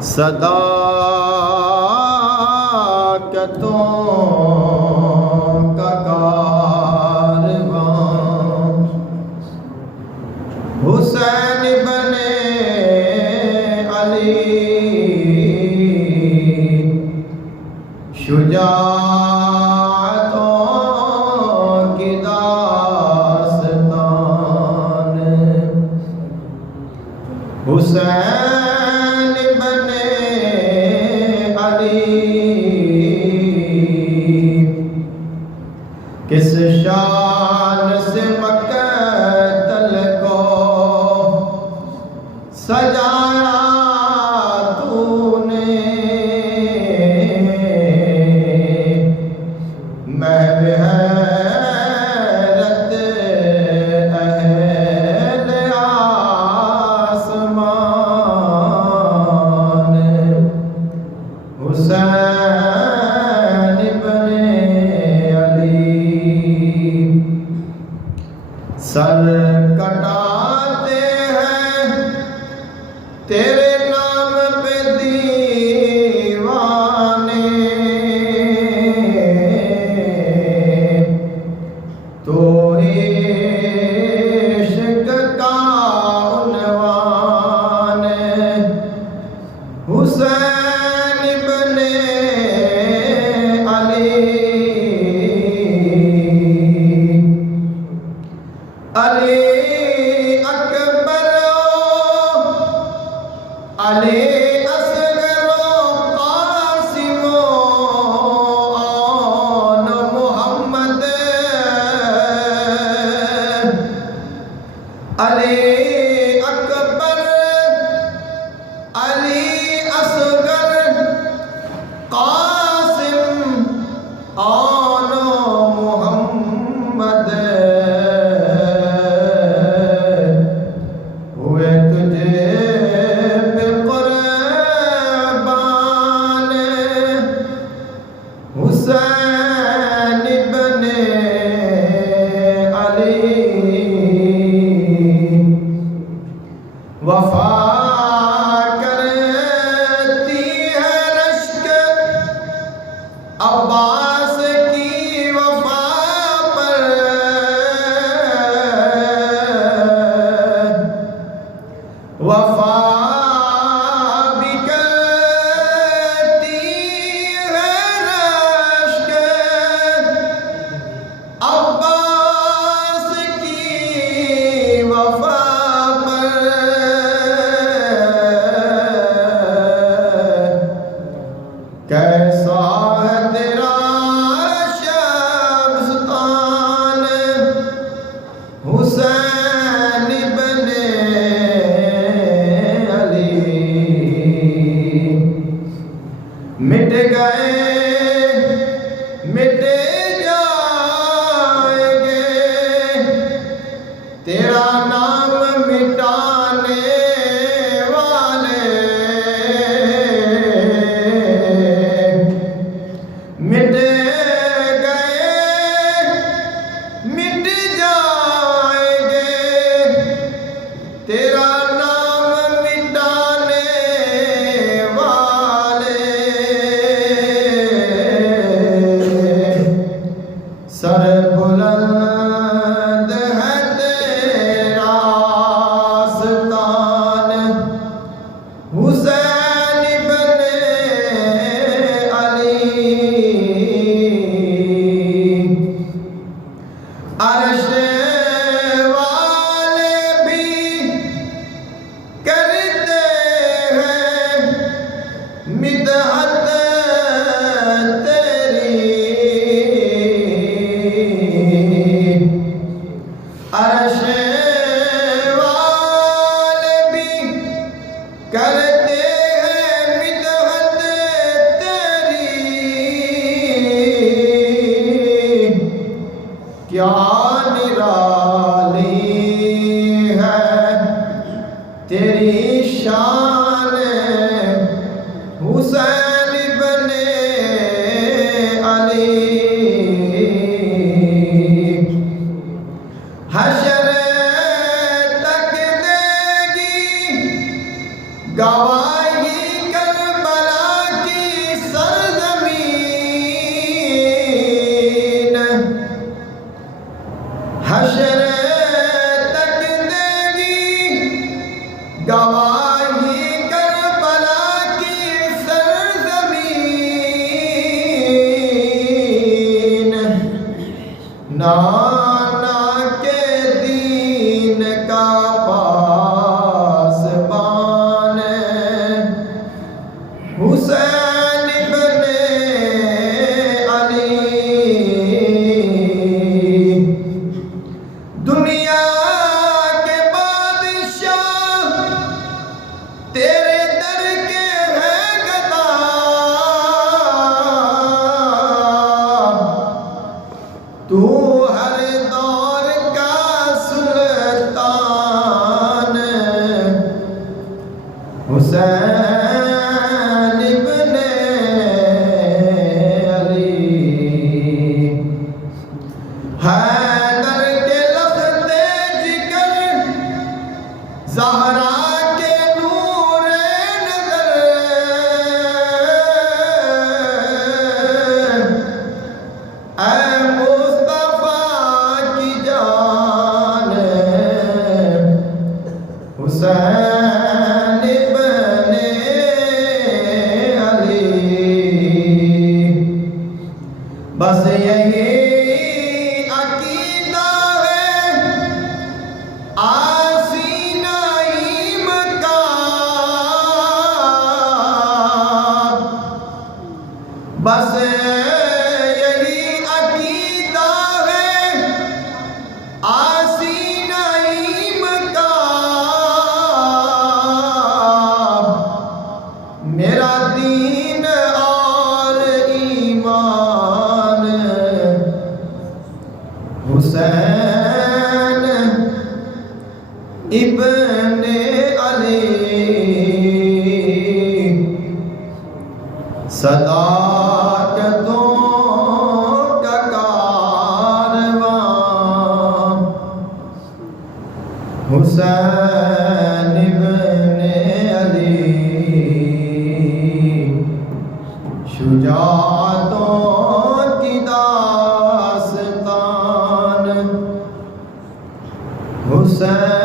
सदाकतों का कारवां हुसैन बने अली शुजाअतों की दास्तान हुसैन बने अली किस शान से मक़तल को सजाया तूने महव हैरत अहल आसमान हुसैन बने अली सर कटाते हैं तेरे नाम पे दीवाने तो इश्क का उन्वान हुसैन बने अली अली अकबर अली असगर कासिम आन मोहम्मद अली अकबर अली असगर कासिम आन मोहम्मद हुए तुझे पे कुर्बान हुसैन बने अली वफा करती है रश्क अब्बास की वफा पर वफा भी करती है रश्क अब्बास की वफा पर कैसा है तेरा शब्स्तान हुसैन बने अली मिट गए मिट जाएंगे तेरा नाम मिटाने वाले मिट गए मिट जाएंगे तेरा नाम मिटाने वाले बस यही अकीदा है आसीन ईम का, बस यही अकीदा है आसीन ईम का। मेरा दीन और ईमान हुसैन इब्ने अली, सदाकतों का कारवां हुसैन इब्ने अली, शुजाअतों की दास्तान हुसैन